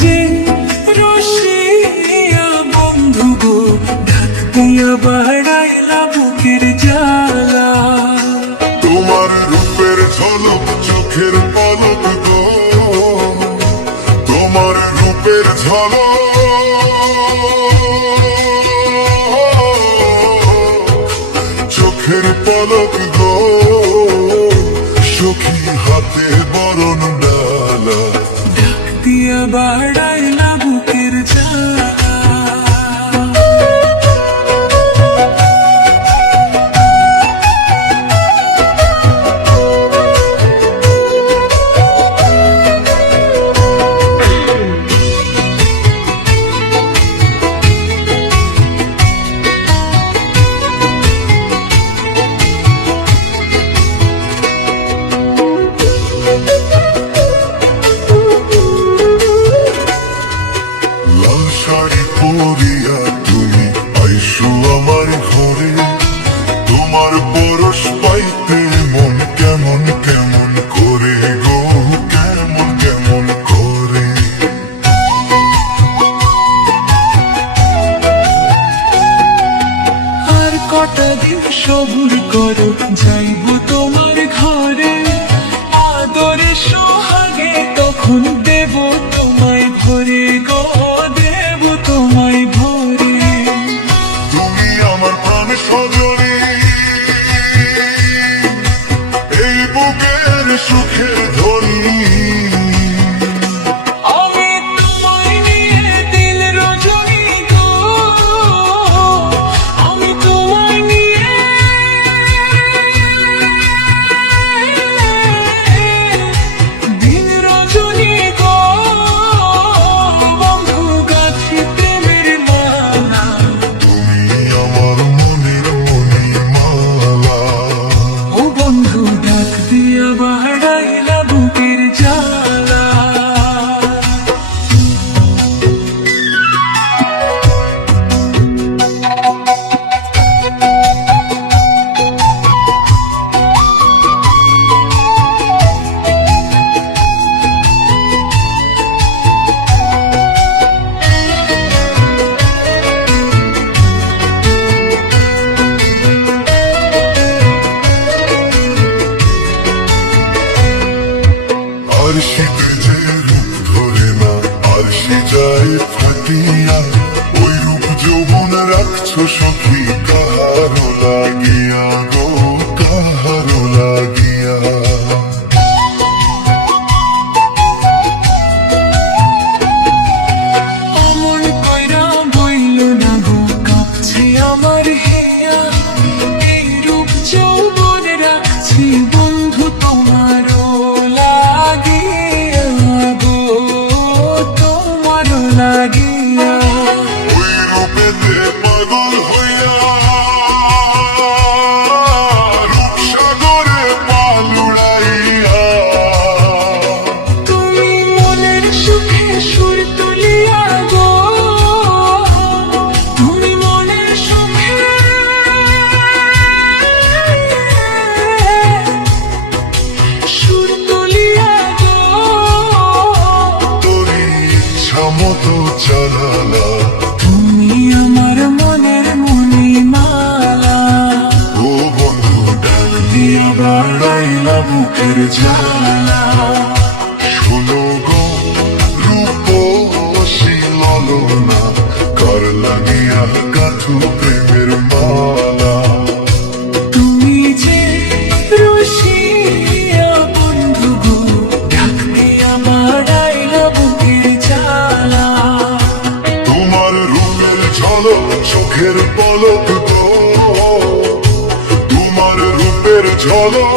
যে রসিয়া বন্ধু গো, ডাক দিয়া বাড়াইলা বুকের জ্বালা। তোমার রূপের ঝলক চোখের পলক গো, তোমার রূপের ঝলক চোখের পলক গো, সখী হাতে বরণ ডালা। ডাক দিয়া বাড়াইলা বুকের জ্বালা। লাল শাড়ি পরিয়া তুমি আইসো আমার ঘরে, তোমার পরশ পাইতে মন কেমন কেমন করে গো, কেমন কেমন করে। আর কটা দিন সবুর করো, যাইব তোমার ঘরে। আদরে সোহাগে তখন দেব তোমায় ভরে গো, দেব তোমায় ভরে। তুমি আমার প্রাণ সজনী, এই বুকের সুখের ধ্বনি। আমি তোমায় নিয়ে দিল রজনী গো, আমি তোমায় নিয়ে দিল রজনী গো, বন্ধু গাছি প্রেমের মালা। তুমি আমার মনের মণিমালা। ও বন্ধু ডাক দিয়া বাড়াইলা বুকের জ্বালা। আর শীতে যে রূপ ধরে না, আর সে যায় ফাটিয়া, ওই রূপ যৌবন রাখছো সখী কাহারো লাগিয়া গো, কাহারো লাগিয়া। অমন কইরা বইল না গো, কাঁপছে আমার হিয়া। এই রূপ যৌবন রাখছি বন্ধু তোমারও লাগিয়া গো, তোমারও লাগিয়া। ওই রূপেতে পাগল হইয়া রূপসাগরে পাল উড়াইয়া। তুমি মনের সুখে সুর তুলিয়া গো, তুমি মনের সুখে সুর তুলিয়া গো। তোর ইচ্ছা মতো চালালা, তুমি আমার মনের মণিমালা। ও বন্ধু ডাক দিয়া বাড়াইলা বুকের জ্বালা। শোনো গো রূপসী ললনা, কার লাগিয়া গাথু প্রেমের মালা। তুমি যে রসিয়া বন্ধু গো, ডাক দিয়া বাড়াইলা বুকের জ্বালা। তোমার রূপের ঝলক চোখের পলক গো, তোমার রূপের ঝলক